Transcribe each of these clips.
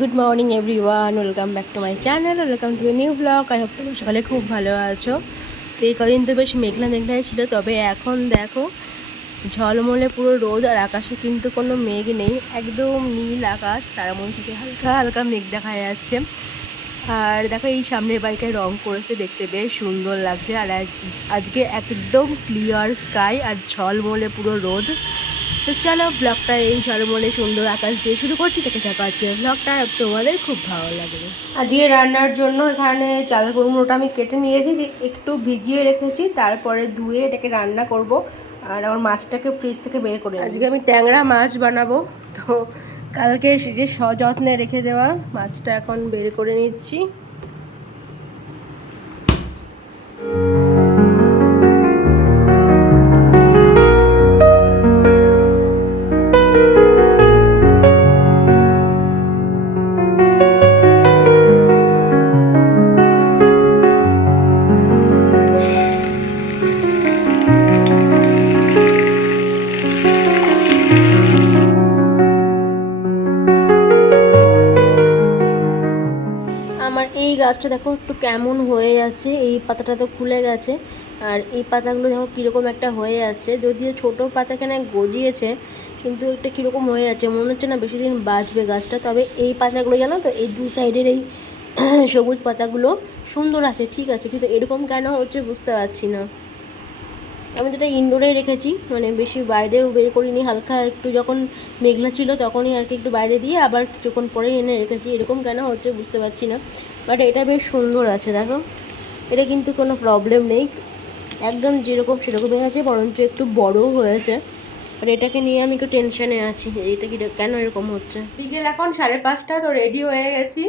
Good morning everyone welcome back to my channel welcome to new blog I hope তোমরা সকালে খুব ভালো আছো। তো এই কদিন তো বেশ মেঘলা মেঘলাই ছিল, তবে এখন দেখো, ঝলমলে পুরো রোদ আর আকাশে কিন্তু কোনো মেঘ নেই। একদম নীল আকাশ, তার মধ্যে থেকে হালকা হালকা মেঘ দেখা যাচ্ছে। আর দেখো, এই সামনের বাড়িটায় রং করেছে, দেখতে বেশ সুন্দর লাগছে। আর আজ- আজকে একদম ক্লিয়ার স্কাই আর ঝলমলে পুরো রোদ। তো চলো ব্লগটা এই ঝলমলে সুন্দর আকাশ দিয়ে শুরু করছি। থেকে থাকো আজকে ব্লগটা তোমাদের খুব ভালো লাগবে। আজকে রান্নার জন্য এখানে চাল কুমড়োটা আমি কেটে নিয়েছি একটু ভিজিয়ে রেখেছি তারপরে ধুয়ে এটাকে রান্না করব। আর আমার মাছটাকে ফ্রিজ থেকে বের করে আজকে আমি ট্যাংরা মাছ বানাবো। তো কালকে যে সযত্নে রেখে দেওয়া মাছটা এখন বের করে নিচ্ছি। দেখো একটু কেমন হয়ে আছে, এই পাতাটা তো খুলে গেছে। আর এই পাতাগুলো দেখো কীরকম একটা হয়ে আছে, যদিও ছোটো পাতা কেন গজিয়েছে, কিন্তু একটা কীরকম হয়ে আছে, মনে হচ্ছে না বেশি দিন বাঁচবে গাছটা। তবে এই পাতাগুলো জানো তো, এই দু সাইডের এই সবুজ পাতাগুলো সুন্দর আছে, ঠিক আছে, কিন্তু এরকম কেন হচ্ছে বুঝতে পারছি না। আমি যেটা ইনডোরে রেখেছি মানে বেশি বাইরেও বের করিনি, হালকা একটু যখন মেঘলা ছিল তখনই আর কি একটু বাইরে দিয়ে আবার কিছুক্ষণ পরেই এনে রেখেছি। এরকম কেন হচ্ছে বুঝতে পারছি না বাট এটা বেশ সুন্দর আছে, দেখো। এটা কিন্তু কোনো প্রবলেম নেই, একদম যেরকম সেরকমই আছে বরঞ্চ একটু বড়ও হয়েছে। আর এটাকে নিয়ে আমি একটু টেনশনে আছি, এটা কি কেন এরকম হচ্ছে? বিকেল এখন সাড়ে পাঁচটা, তো রেডি হয়ে গেছি।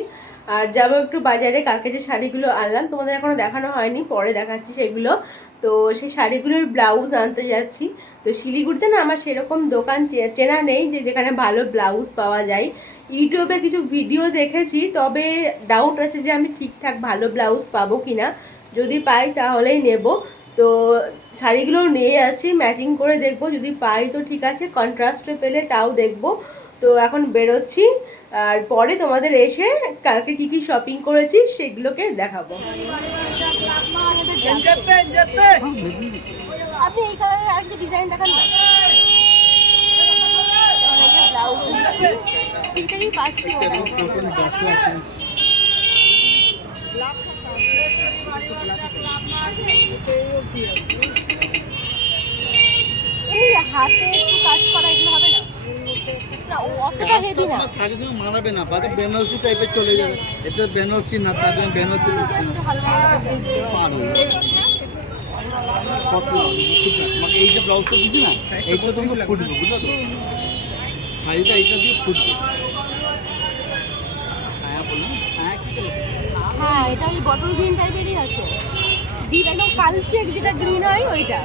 আর যাব একটু বাজারে, কালকে যে শাড়িগুলো আনলাম, তোমাদের এখনও দেখানো হয়নি, পরে দেখাচ্ছি সেগুলো। তো সেই শাড়িগুলোর ব্লাউজ আনতে যাচ্ছি। তো শিলিগুড়িতে না আমার সেরকম দোকান চেনা নেই যে যেখানে ভালো ব্লাউজ পাওয়া যায়। ইউটিউবে কিছু ভিডিও দেখেছি, তবে ডাউট আছে যে আমি ঠিকঠাক ভালো ব্লাউজ পাবো কিনা। যদি পাই তাহলেই নেব। তো শাড়িগুলো নিয়ে যাচ্ছি ম্যাচিং করে দেখব। যদি পাই তো ঠিক আছে কন্ট্রাস্টে পেলে তাও দেখব। তো এখন বেরোচ্ছি। আর পরে তোমাদের এসে কালকে কি কি শপিং করেছি সেগুলোকে দেখাবো। আপনি এই কালারের আরেকটা ডিজাইন দেখান না? হাতে একটু কাজ করা না না ও অতটা হেভি না শাড়ির সঙ্গে মানাবে না বাদে বেনারসি টাইপের চলে যাবে। এতে বেনারসি না বেনারসি হচ্ছে। কত এই যে ব্লাউজটা দিছি না এইটা তোমাকে ফুটবে বুঝলো তো? শাড়িটা এইটা দিয়ে ফুটবে ছায়া বললাম ছায়া কি করে? হ্যাঁ এটা ওই বটল গ্রিন টাইপেরই আছে। ডিপ একদম কালচেক যেটা গ্রিন হয় ওইটা।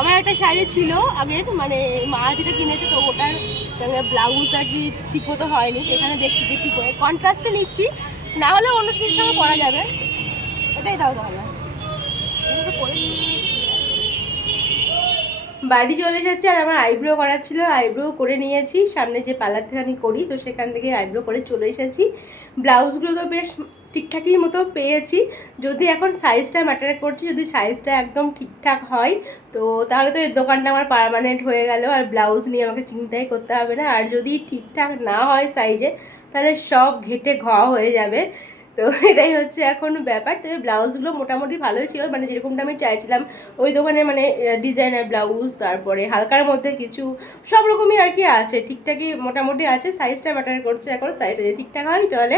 আমার একটা শাড়ি ছিল আগের মানে মা যেটা কিনেছে তো ওটার ব্লাউজ আর কি ঠিক মতো হয়নি এখানে দেখছি যে কী করে কন্ট্রাস্টে নিচ্ছি, না হলে অন্য কিছুর সঙ্গে পরা যাবে এটাই তাও তাহলে। বাড়ি চলে এসেছি আর আমার আইব্রো করার ছিল, আইব্রো করে নিয়েছি। সামনে যে পার্লার থেকে আমি করি, তো সেখান থেকে আইব্রো করে চলে এসেছি। ব্লাউজগুলো তো বেশ ঠিকঠাকই মতো পেয়েছি। যদি এখন সাইজটা ম্যাটার করছে, যদি সাইজটা একদম ঠিকঠাক হয়, তো তাহলে তো এই দোকানটা আমার পার্মানেন্ট হয়ে গেল। আর ব্লাউজ নিয়ে আমাকে চিন্তাই করতে হবে না। আর যদি ঠিকঠাক না হয় সাইজে তাহলে সব ঘেটে ঘ হয়ে যাবে। তো এটাই হচ্ছে এখন ব্যাপার। তবে ব্লাউজগুলো মোটামুটি ভালোই ছিল। মানে যেরকমটা আমি চাইছিলাম, ওই দোকানে মানে ডিজাইনার ব্লাউজ, তারপরে হালকার মধ্যে কিছু, সব রকমই আর কি আছে। ঠিকঠাকই মোটামুটি আছে সাইজটা ম্যাটার করছে এখন। সাইজটা যদি ঠিকঠাক হয়, তাহলে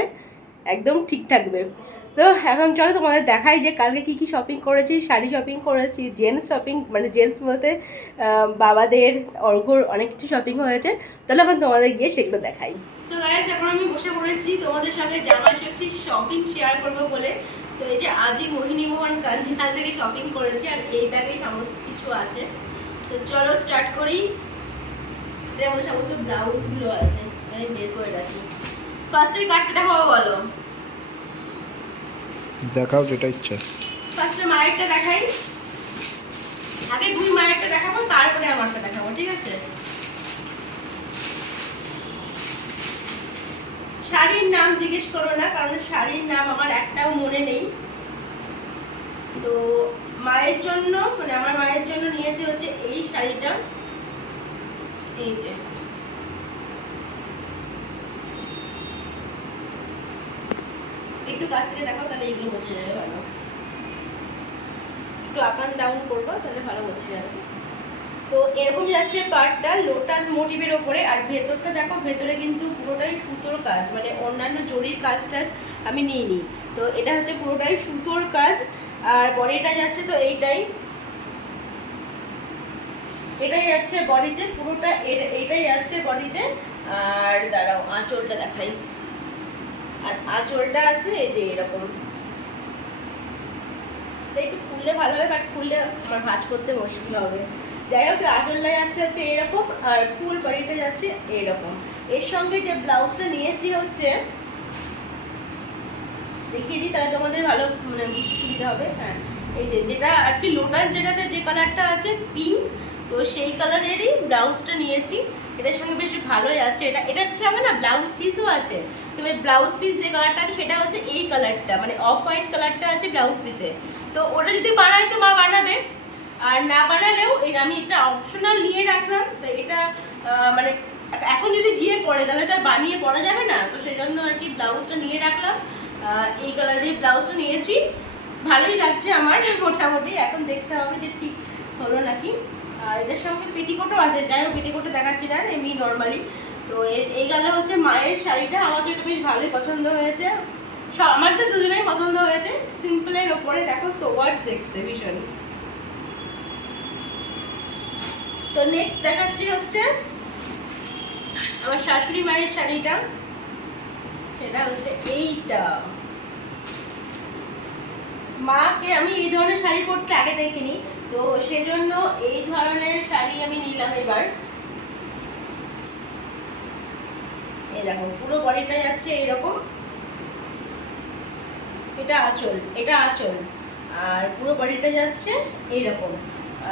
একদম ঠিক থাকবে। তো এখন চলো তোমাদের দেখাই যে কালকে কি কি শপিং করেছি, শাড়ি শপিং করেছি জেন্টস শপিং মানে জেন্টস বলতে বাবাদের অর্ঘর অনেক কিছু শপিং হয়েছে। তাহলে এখন তোমাদের গিয়ে সেগুলো দেখাই। তো গাইস এখন আমি বসে পড়েছি তোমাদের সঙ্গে জামা ষষ্ঠী শপিং শেয়ার করব বলে। তো এই যে আদি মোহিনী মোহন কাঞ্জিলাল থেকে শপিং করেছি আর এই ব্যাগে সমস্ত কিছু আছে। তো চলো স্টার্ট করি। এর মধ্যে সমস্ত ব্লাউজগুলো আছে আমি বের করে রাখি। ফার্স্টের কার্ডটা দেখো বলো। দেখাও যেটা ইচ্ছা। ফার্স্টে মায়েরটা দেখাই। আগে দুই মায়েরটা দেখাবো তার ঠিক আছে? শাড়ির নাম জিজ্ঞেস করো না, কারণ শাড়ির নাম আমার একটাও মনে নেই। তো মায়ের জন্য মানে আমার মায়ের জন্য নিয়েছি হচ্ছে এই শাড়িটা। এই যে। একটু কাছ থেকে দেখো, তাহলে এগুলো বোঝা যাবে ভালো। একটু আপ অ্যান্ড ডাউন করব, তাহলে ভালো বোঝা যাবে। তো এরকম যাচ্ছে পার্টটা লোটাস মোটিভের ওপরে। আর ভেতরটা দেখো, ভেতরে কিন্তু পুরোটাই সুতোর কাজ মানে অন্যান্য জরির কাজ টাজ আমি নিই নিইনি। তো এটা হচ্ছে পুরোটাই সুতোর কাজ, আর বডিটা যাচ্ছে তো এইটাই। এটাই যাচ্ছে বডিতে, পুরোটা এ- এইটাই যাচ্ছে বডিতে। আর দাঁড়াও, আঁচলটা দেখাই। আর আঁচলটা আছে, এই যে এরকম। একটু খুললে ভালো হবে বাট খুললে আমার ভাঁজ করতে মুশকিল হবে। যাই হোক আঁচলটা যাচ্ছে হচ্ছে এরকম আর ফুল বডিটা যাচ্ছে এরকম। এর সঙ্গে যে ব্লাউজটা নিয়েছি হচ্ছে, দেখিয়ে দিই, তাহলে তোমাদের ভালো মানে সুবিধা হবে হ্যাঁ। এই যে, যেটা আর কি লোটাস যেটাতে যে কালারটা আছে পিঙ্ক তো সেই কালারেরই ব্লাউজটা নিয়েছি। এটার সঙ্গে বেশ ভালোই আছে। এটা, এটার সঙ্গে না ব্লাউজ পিসও আছে। তবে ব্লাউজ পিস যে কালারটা আছে, সেটা হচ্ছে এই কালারটা মানে অফ হোয়াইট কালারটা আছে ব্লাউজ পিসে তো ওটা যদি বানাই তো মা বানাবে। আর না বানালেও এই আমি একটা অপশনাল নিয়ে রাখলাম। তো এটা মানে এখন যদি গিয়ে পড়ে তাহলে তো আর বানিয়ে পরা যাবে না। তো সেই জন্য আর কি ব্লাউজটা নিয়ে রাখলাম। এই কালারের ব্লাউজটা নিয়েছি। ভালোই লাগছে আমার, মোটামুটি। এখন দেখতে হবে যে ঠিক হলো নাকি। আর এটার সঙ্গে পেটিকোটও আছে। যাই হোক পেটিকোটও দেখাচ্ছি না, এমনি নর্মালি তো এর- এই গেলে হচ্ছে মায়ের শাড়িটা। আমার এটা বেশ ভালোই পছন্দ হয়েছে। আমার তো দুজনেই পছন্দ হয়েছে। সিম্পলের ওপরে। দেখো সোয়ার্স দেখতে ভীষণ তো নেক্সট দেখাচ্ছি হচ্ছে আমার শাশুড়ি মায়ের শাড়িটা। সেটা হচ্ছে এইটা। মাকে আমি এই ধরনের শাড়ি পরতে আগে দেখিনি, তো সেজন্য এই ধরনের শাড়ি আমি নিলাম এবার। এই দেখো, পুরো বডিটা যাচ্ছে এইরকম। এটা আঁচল এটা আঁচল। আর পুরো বডিটা যাচ্ছে এইরকম।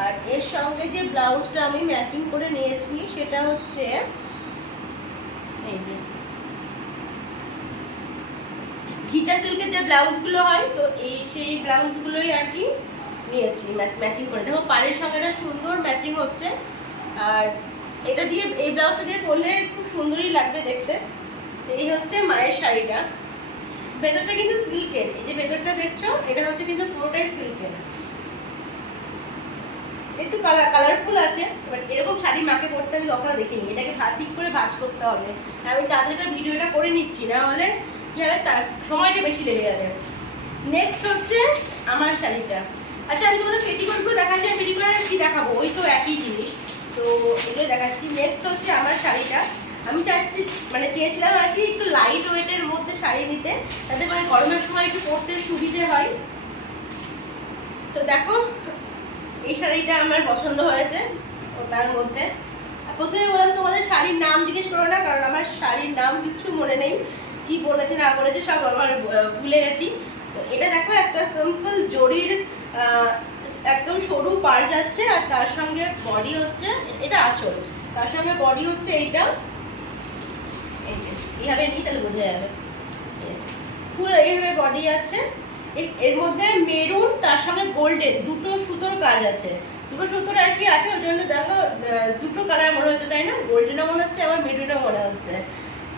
আর এর সঙ্গে যে ব্লাউজটা আমি ম্যাচিং করে নিয়েছি, সেটা হচ্ছে এই যে। ঘিচা সিল্কের যে ব্লাউজগুলো হয়, তো এই সেই ব্লাউজগুলোই আর কি নিয়েছি, ম্যাচিং করে। দেখো, পাড়ের সঙ্গে এটা সুন্দর ম্যাচিং হচ্ছে। আর এটা দিয়ে, এই ব্লাউজটা দিয়ে পরলে খুব সুন্দরই লাগবে দেখতে। এই হচ্ছে মায়ের শাড়িটা। ভেতরটা কিন্তু সিল্কের এই যে ভেতরটা দেখছ, এটা হচ্ছে কিন্তু পুরোটাই সিল্কের একটু কালার কালারফুল আছে বাট এরকম শাড়ি মাকে পরতে আমি কখনো দেখিনি। এটাকে ঠিক করে ভাজ করতে হবে। আমি তাদের ভিডিওটা করে নিচ্ছি, না হলে কি হবে সময়টা বেশি লেগে যাবে। নেক্সট হচ্ছে আমার শাড়িটা। আচ্ছা আমি তোমাদের পেটিকোটগুলো দেখাচ্ছি আর পেটিকোট কি দেখাবো? ওই তো একই জিনিস। তো এগুলো দেখাচ্ছি। নেক্সট হচ্ছে আমার শাড়িটা। আমি চাচ্ছি মানে চেয়েছিলাম আর কি, একটু লাইট ওয়েটের মধ্যে শাড়ি নিতে। যাতে করে গরমের সময় একটু পরতে সুবিধে হয়। তো দেখো এই শাড়িটা আমার পছন্দ হয়েছে তার মধ্যে। প্রথমে বললাম, তোমাদের শাড়ির নাম জিজ্ঞেস করো না, কারণ আমার শাড়ির নাম কিচ্ছু মনে নেই। কি বলেছে, না বলেছে, সব আমার ভুলে গেছি। তো এটা দেখো, একটা সিম্পল জরির একদম সরু পার যাচ্ছে, আর তার সঙ্গে বডি হচ্ছে, এটা আঁচল। তার সঙ্গে বডি হচ্ছে এইটা। এই এইভাবে নিই তাহলে বোঝা যাবে। পুরো এইভাবে বডি আছে। এর- মধ্যে মেরুন, তার সঙ্গে গোল্ডেন, দুটো সুতোর কাজ আছে। দুটো সুতোর আর কি আছে, ওই জন্য দেখো দুটো কালার মনে হচ্ছে, তাই না? গোল্ডেনও মনে হচ্ছে, আবার মেরুনও মনে হচ্ছে।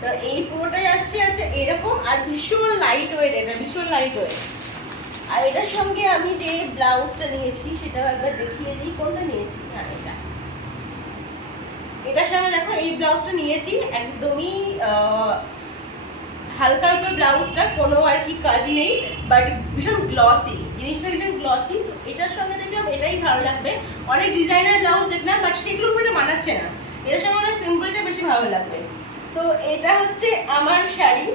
তো এই পুরোটা যাচ্ছে, আছে এরকম, আর ভীষণ লাইট ওয়েট এটা, ভীষণ লাইট ওয়েট আর এটার সঙ্গে আমি যে ব্লাউজটা নিয়েছি, সেটাও একবার দেখিয়ে দিই, কোনটা নিয়েছি? হ্যাঁ এটা। এটার সঙ্গে দেখো, এই ব্লাউজটা নিয়েছি, একদমই হালকার উপর ব্লাউজটা, কোনো আর কি কাজ নেই বাট ভীষণ গ্লসি জিনিসটা ভীষণ গ্লসি তো এটার সঙ্গে দেখলাম এটাই ভালো লাগবে। অনেক ডিজাইনার ব্লাউজ দেখলাম বাট সেগুলোর উপরে মানাচ্ছে না। এটার সঙ্গে আমার সিম্পলটা বেশি ভালো লাগবে। তো এটা হচ্ছে আমার শাড়ি।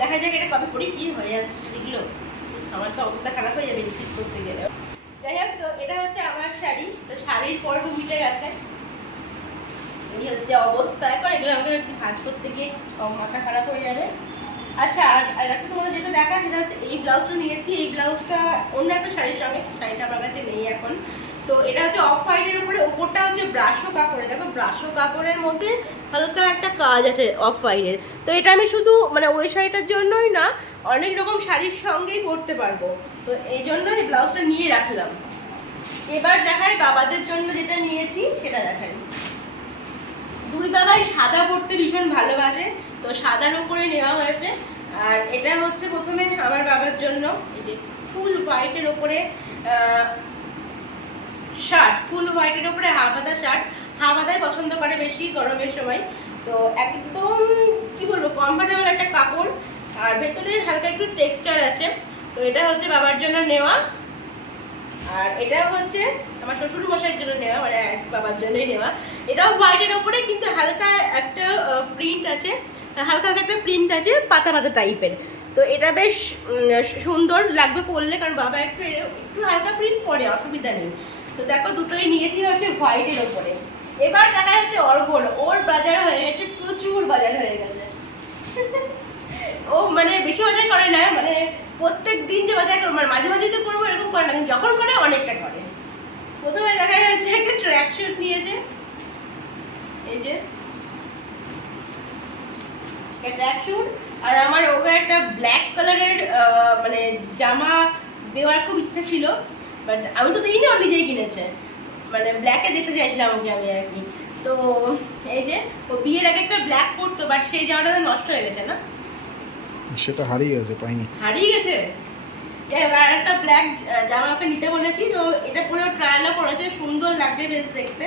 দেখা যাক এটা কবে পরি, কি হয়ে যাচ্ছে শাড়িগুলো আমার তো অবস্থা খারাপ হয়ে যাবে, ঠিক করতে গেলে। যাই হোক, তো এটা হচ্ছে আমার শাড়ি। তো শাড়ির পর্ব মিটে গেছে। হচ্ছে অবস্থা। এখন এগুলো আমাকে একটু ভাজ করতে গিয়ে মাথা খারাপ হয়ে যাবে। আচ্ছা আর একটা তোমাদের যেটা দেখা সেটা হচ্ছে এই ব্লাউজটা নিয়েছি, এই ব্লাউজটা অন্য একটা শাড়ির সঙ্গে, শাড়িটা আমার কাছে নেই এখন। তো এটা হচ্ছে অফ হোয়াইটের উপরে উপরটা হচ্ছে ব্রাশো কাপড়ে দেখো, ব্রাশো কাপড়ের মধ্যে হালকা একটা কাজ আছে অফ হোয়াইটের তো এটা আমি শুধু মানে ওই শাড়িটার জন্যই না, অনেক রকম শাড়ির সঙ্গেই পরতে পারব। তো এই জন্য এই ব্লাউজটা নিয়ে রাখলাম। এবার দেখাই বাবাদের জন্য যেটা নিয়েছি, সেটা দেখাই। দুই বাবাই সাদা পরতে ভীষণ ভালোবাসে, তো সাদার উপরে নেওয়া হয়েছে। আর এটা হচ্ছে প্রথমে আমার বাবার জন্য, এই যে ফুল হোয়াইটের ওপরে শার্ট ফুল হোয়াইটের ওপরে হাফ হাতা শার্ট হাফ হাতায় পছন্দ করে বেশি গরমের সময়। তো একদম, কি বলব কমফর্টেবল একটা কাপড়, আর ভেতরে হালকা একটু টেক্সচার আছে। তো এটা হচ্ছে বাবার জন্য নেওয়া। আর এটা হচ্ছে আমার শ্বশুর মশাইয়ের জন্য নেওয়া মানে বাবার জন্যই নেওয়া। এটাও হোয়াইটের ওপরে, কিন্তু হালকা একটা প্রিন্ট আছে, হালকা হালকা একটা প্রিন্ট আছে, পাতা পাতা টাইপের তো এটা বেশ সুন্দর লাগবে পরলে, কারণ বাবা একটু একটু হালকা প্রিন্ট পরে, অসুবিধা নেই। তো দেখো, দুটোই নিয়েছি হচ্ছে হোয়াইটের ওপরে। এবার দেখা যাচ্ছে অর্ঘর ওর বাজার হয়ে গেছে, প্রচুর বাজার হয়ে গেছে। ও মানে বেশি বাজার করে না মানে প্রত্যেক দিন যে বাজার করে মানে মাঝে মাঝে তো করব, এরকম করে না যখন করে, অনেকটা করে। প্রথমে দেখা যাচ্ছে একটা ট্র্যাক শুট নিয়েছে। এই যে। ট্র্যাক আর আমার ওকে একটা ব্ল্যাক কালারের মানে জামা দেওয়ার খুব ইচ্ছা ছিল বাট আমি তো দিইনি ও নিজেই কিনেছে। মানে ব্ল্যাকে দেখতে চাইছিলাম ওকে আমি আর কি। তো এই যে ও বিয়ের আগে একটা ব্ল্যাক পরতো বাট সেই জামাটা নষ্ট হয়ে গেছে না? সেটা হারিয়ে গেছে পাইনি। হারিয়ে গেছে? আর একটা ব্ল্যাক জামা ওকে নিতে বলেছি তো এটা ট্রায়ালও করেছে সুন্দর লাগছে বেশ দেখতে।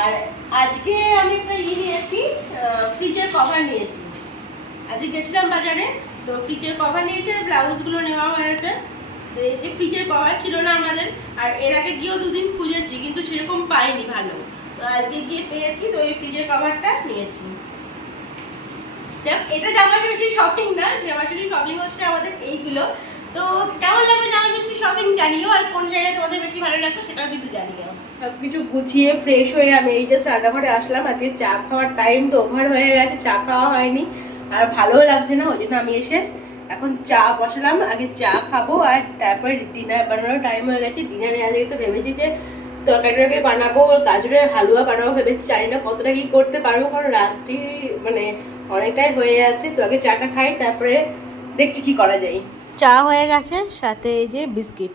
আর আজকে আমি একটা ই নিয়েছি ফ্রিজের কভার নিয়েছি। আজকে গেছিলাম বাজারে, তো ফ্রিজের কভার নিয়েছি আর ব্লাউজগুলো নেওয়া হয়েছে। তো এই যে ফ্রিজের কভার ছিল না আমাদের, আর এর আগে গিয়েও দুদিন খুঁজেছি, কিন্তু সেরকম পাইনি ভালো। তো আজকে গিয়ে পেয়েছি, তো এই ফ্রিজের কভারটা নিয়েছি। এটা জামা ষষ্ঠী শপিং না জামা ষষ্ঠী শপিং হচ্ছে আমাদের এইগুলো। তো কেমন লাগবে জামা ষষ্ঠী শপিং জানিও, আর কোন জায়গায় তোমাদের বেশি ভালো লাগতো সেটাও কিন্তু জানিও। সব কিছু গুছিয়ে ফ্রেশ হয়ে আমি এই জাস্ট রান্নাঘরে আসলাম। আজকে চা খাওয়ার টাইম তো ওভার হয়ে গেছে, চা খাওয়া হয়নি। আর ভালোও লাগছে না, ওই জন্য আমি এসে এখন চা বসালাম। আগে চা খাব আর তারপরে ডিনার বানানোর টাইম হয়ে গেছে। ডিনারে আজকে তো ভেবেছি যে তরকারি টরকারি বানাবো, গাজরের হালুয়া বানাবো ভেবেছি, জানি না কতটা কি করতে পারব, কারণ রাত্রি মানে অনেকটাই হয়ে আছে তো আগে চাটা খাই, তারপরে দেখছি কি করা যায়। চা হয়ে গেছে, সাথে এই যে বিস্কিট।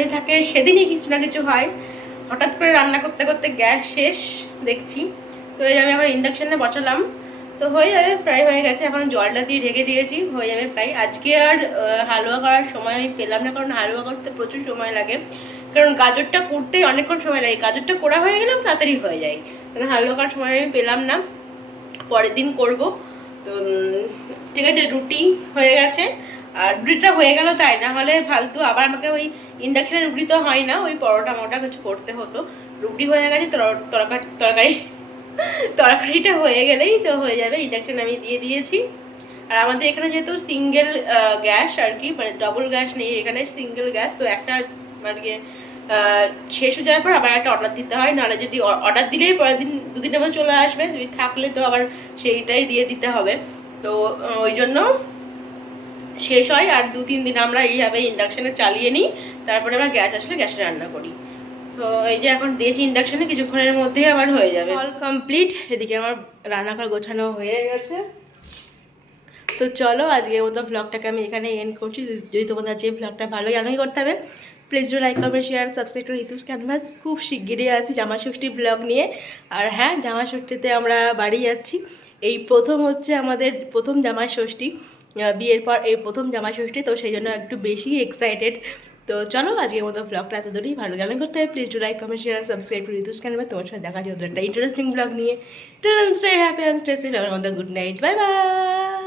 যেদিনকে থাকে, সেদিনই কিছু না কিছু হয়। হঠাৎ করে রান্না করতে করতে গ্যাস শেষ, দেখছি। তো এই আমি আবার ইন্ডাকশানে বসালাম। তো হয়ে যাবে, প্রায় হয়ে গেছে। এখন জলটা দিয়ে ঢেকে দিয়েছি, হয়ে যাবে প্রায়। আজকে আর হালুয়া করার সময় পেলাম না, কারণ হালুয়া করতে প্রচুর সময় লাগে। কারণ গাজরটা করতেই অনেকক্ষণ সময় লাগে। গাজরটা করা হয়ে গেলেও তাড়াতাড়ি হয়ে যায়। কারণ হালুয়া করার সময় আমি পেলাম না। পরের দিন করব। তো ঠিক আছে, রুটি হয়ে গেছে। আর রুটিটা হয়ে গেল তাই, না হলে ফালতু। আবার আমাকে ওই ইন্ডাকশনের রুটি তো হয় না, ওই পরোটা মোটা কিছু করতে হতো। রুটি হয়ে গেছে, তর- তরকারি তরকারি, তরকারিটা হয়ে গেলেই তো হয়ে যাবে, ইন্ডাকশন আমি দিয়ে দিয়েছি। আর আমাদের এখানে যেহেতু সিঙ্গেল গ্যাস আর কি মানে ডবল গ্যাস নেই, এখানে সিঙ্গেল গ্যাস, তো একটা মানে শেষ হয়ে যাওয়ার পর আবার একটা অর্ডার দিতে হয়, নাহলে যদি অর্ডার দিলেই পরের দিন দুদিন মধ্যে চলে আসবে, যদি থাকলে তো আবার সেইটাই দিয়ে দিতে হবে। তো ওই জন্য শেষ হয়, আর দু তিন দিন আমরা এইভাবে ইন্ডাকশানে চালিয়ে নিই। তারপরে আবার গ্যাস আসলে গ্যাসে রান্না করি। তো এই যে এখন দিয়েছি ইন্ডাকশনে কিছুক্ষণের মধ্যেই আবার হয়ে যাবে। অল কমপ্লিট এদিকে আমার রান্নাঘর গোছানো হয়ে গেছে। তো চলো আজকের মতো ব্লগটাকে আমি এখানে এন্ড করছি। যদি তোমাদের আজকে ব্লগটা ভালো জানোই করতে হবে। Please do like comment share subscribe করে ঋতুস ক্যানভাস খুব শিগগিরই আছি জামা ষষ্ঠী ব্লগ নিয়ে। আর হ্যাঁ জামা ষষ্ঠীতে আমরা বাড়ি যাচ্ছি। এই প্রথম হচ্ছে আমাদের প্রথম জামাই ষষ্ঠী বিয়ের পর এই প্রথম জামাই ষষ্ঠী তো সেই জন্য একটু বেশি এক্সাইটেড তো চলো আজকের মতো ব্লগটা এত ভালো গান করতে হবে please like comment share subscribe করে ইউটিউব চ্যানেল তোমার সাথে দেখা যাবে একটা ইন্টারেস্টিং ব্লগ নিয়ে। স্টে হ্যাপি অ্যান্ড স্টে আমার গুড নাইট বাই বাই